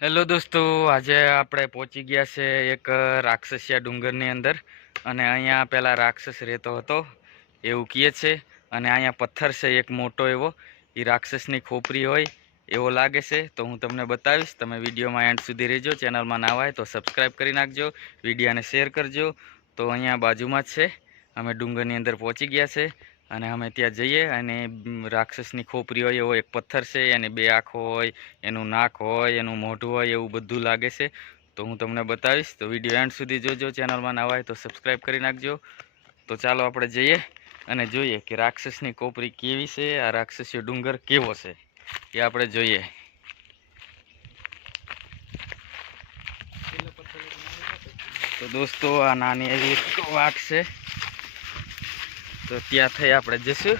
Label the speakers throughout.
Speaker 1: Hello દોસ્તો, આજે આપણે પહોંચી ગયા છે એક રાક્ષસિયા ડુંગરની અંદર અને અહીંયા પહેલાં રાક્ષસ રહેતો હતો, એવું કહે છે. અને અહીંયા પથ્થર છે, એક મોટો એવો. એ રાક્ષસની ખોપરી હોય એવો લાગે છે. તો હું તમને બતાવીશ, તમે વિડીયોમાં એન્ડ સુધી રહેજો. ચેનલમાં ના હોય તો સબસ્ક્રાઈબ કરી નાખજો, વિડીયોને શેર કરજો. તો અહીંયા બાજુમાં જ છે. અમે ડુંગરની અંદર પહોંચી ગયા છે. અને અમે ત્યાં જઈએ અને રાક્ષસની ખોપરી હોય, એવો એક પથ્થર છે, એની બે આંખો હોય, એનું નાક હોય, એનું મોઢું હોય, એવું બધું લાગે છે. તો હું તમને બતાવીશ. તો વીડિયો એન્ડ સુધી જોજો. ચેનલમાં ના હોય તો સબસ્ક્રાઈબ કરી નાખજો. તો ચાલો આપણે જઈએ અને જોઈએ કે રાક્ષસની કોપરી કેવી છે, આ રાક્ષસીય ડુંગર કેવો છે. એ આપણે જોઈએ. તો દોસ્તો, આ નાની એવી વાટ છે. તો ત્યાં થઈ આપણે જઈશું.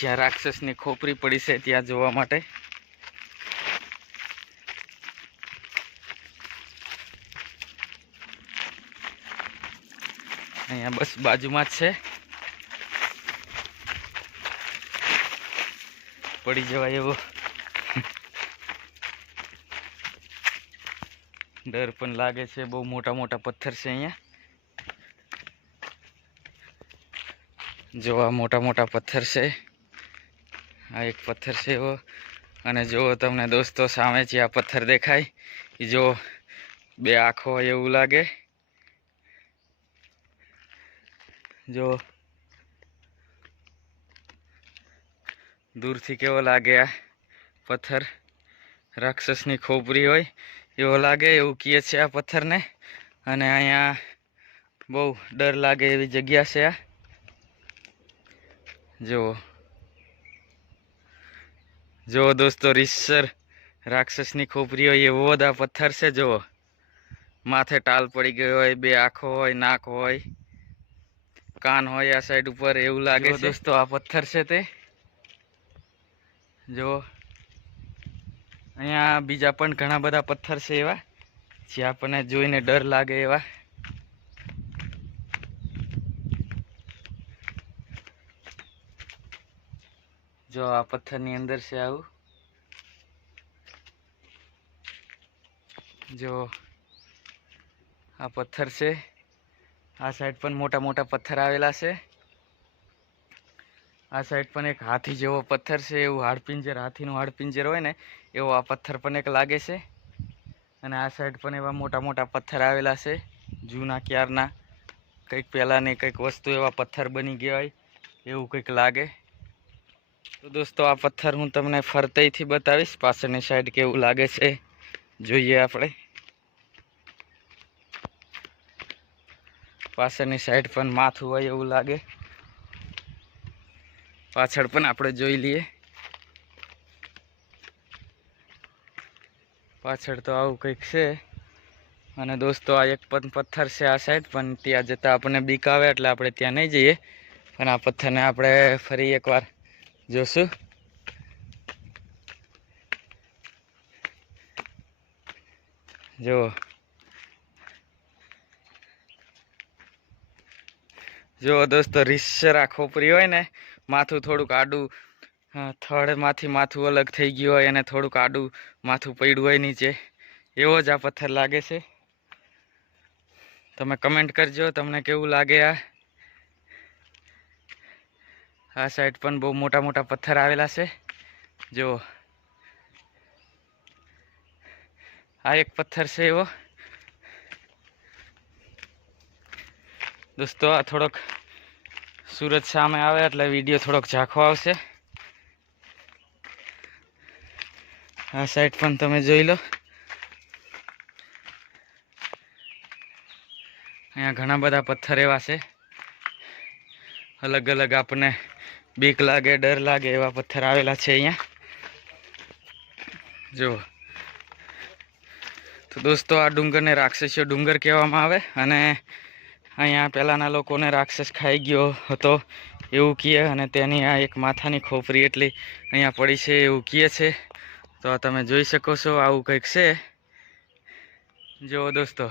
Speaker 1: જ્યાં રાક્ષસની ખોપરી પડી છે ત્યાં જોવા માટે. અહીંયા બસ બાજુમાં જ છે. પડી જવાય એવો. ડર પણ લાગે છે, બહુ મોટા મોટા પથ્થર છે અહીંયા. જો આ મોટા મોટા પથ્થર છે. આ એક પથ્થર છે એવો. અને જો તમને દોસ્તો સામે જે આ પથ્થર દેખાય જો બે આંખો હોય એવું લાગે. જો દૂરથી કેવો લાગે આ પથ્થર? રાક્ષસની ખોપરી હોય એવો લાગે એવું કહે છે આ પથ્થરને. અને અહીંયા બહુ ડર લાગે એવી જગ્યા છે આ. જુઓ. જુઓ દોસ્તો રીસર રાક્ષસની ખોપરી હોય એવો બધા પથ્થર છે જુઓ. માથે ટાલ પડી ગયો હોય બે આંખો હોય નાક હોય કાન હોય આ સાઈડ ઉપર એવું લાગે દોસ્તો આ પથ્થર છે તે. જુઓ. અહીંયા બીજા પણ ઘણા બધા પથ્થર છે એવા જે આપણને જોઈને ડર લાગે એવા. જો આ પથ્થરની અંદર છે આવું. જો આ પથ્થર છે. આ સાઈડ પણ મોટા મોટા પથ્થર આવેલા છે. આ સાઈડ પણ એક હાથી જેવો પથ્થર છે, એવું હાડપિંજર, હાથીનું હાડપિંજર હોય ને, એવો આ પથ્થર પણ એક લાગે છે. અને આ સાઈડ પણ એવા મોટા મોટા પથ્થર આવેલા છે, જૂના ક્યારના. કંઈક પહેલાંની કંઈક વસ્તુ એવા પથ્થર બની ગયા હોય, એવું કંઈક લાગે. તો દોસ્તો, આ પથ્થર હું તમને ફરતેથી બતાવીશ. પાછળની સાઈડ કેવું લાગે છે, જોઈએ આપણે. પાછળની સાઈડ પણ માથું હોય એવું લાગે. પાછળ પણ આપણે જોઈ લઈએ. પાછળ તો આવું કંઈક છે. અને દોસ્તો, આ એક પણ પથ્થર છે આ સાઈડ પણ ત્યાં જતાં આપણને બીક આવે એટલે આપણે ત્યાં નહીં જઈએ. પણ આ પથ્થરને આપણે ફરી એકવાર જોશું? જુઓ. જો દોસ્તો, રિસરા ખોપરી હોય ને, માથું થોડુંક આડું થડમાંથી માથું અલગ થઈ ગયું હોય અને થોડુંક આડું માથું પડ્યું હોય નીચે. એવો જ આ પથ્થર લાગે છે. તમે કમેન્ટ કરજો, તમને કેવું લાગે આ? આ સાઈડ પણ બહુ મોટા મોટા પથ્થર આવેલા છે. જો. આ એક પથ્થર છે એવો. દોસ્તો, આ થોડોક સૂરજ સામે આવે એટલે વીડિયો થોડોક ઝાંખો આવશે. આ સાઈડ પણ તમે જોઈ લો. અહીંયા ઘણા બધા પથ્થર એવા છે. અલગ અલગ આપણને બીક લાગે, ડર લાગે એવા પથ્થર આવેલા છે અહીંયા. જુઓ. તો દોસ્તો, આ ડુંગરને રાક્ષસીઓ ડુંગર કહેવામાં આવે અને અહીંયા પહેલાંના લોકોને રાક્ષસ ખાઈ ગયો હતો એવું કહે અને તેની આ એક માથાની ખોપરી એટલી અહીંયા પડી છે એવું કહે છે. તો આ તમે જોઈ શકો છો, આવું કંઈક છે. જુઓ દોસ્તો.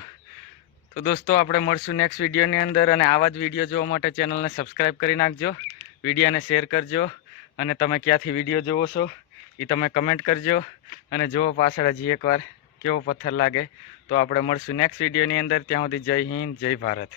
Speaker 1: તો દોસ્તો, આપણે મળશું નેક્સ્ટ વિડીયોની અંદર અને આવા જ વીડિયો જોવા માટે ચેનલને સબસ્ક્રાઈબ કરી નાખજો. વિડીયોને શેર કરજો અને તમે ક્યાંથી વીડિયો જોવો છો એ તમે કમેન્ટ કરજો અને જુઓ પાછળ હજી એકવાર કેવો પથ્થર લાગે. તો આપણે મળશું નેક્સ્ટ વિડીયોની અંદર. ત્યાં સુધી જય હિન્દ, જય ભારત.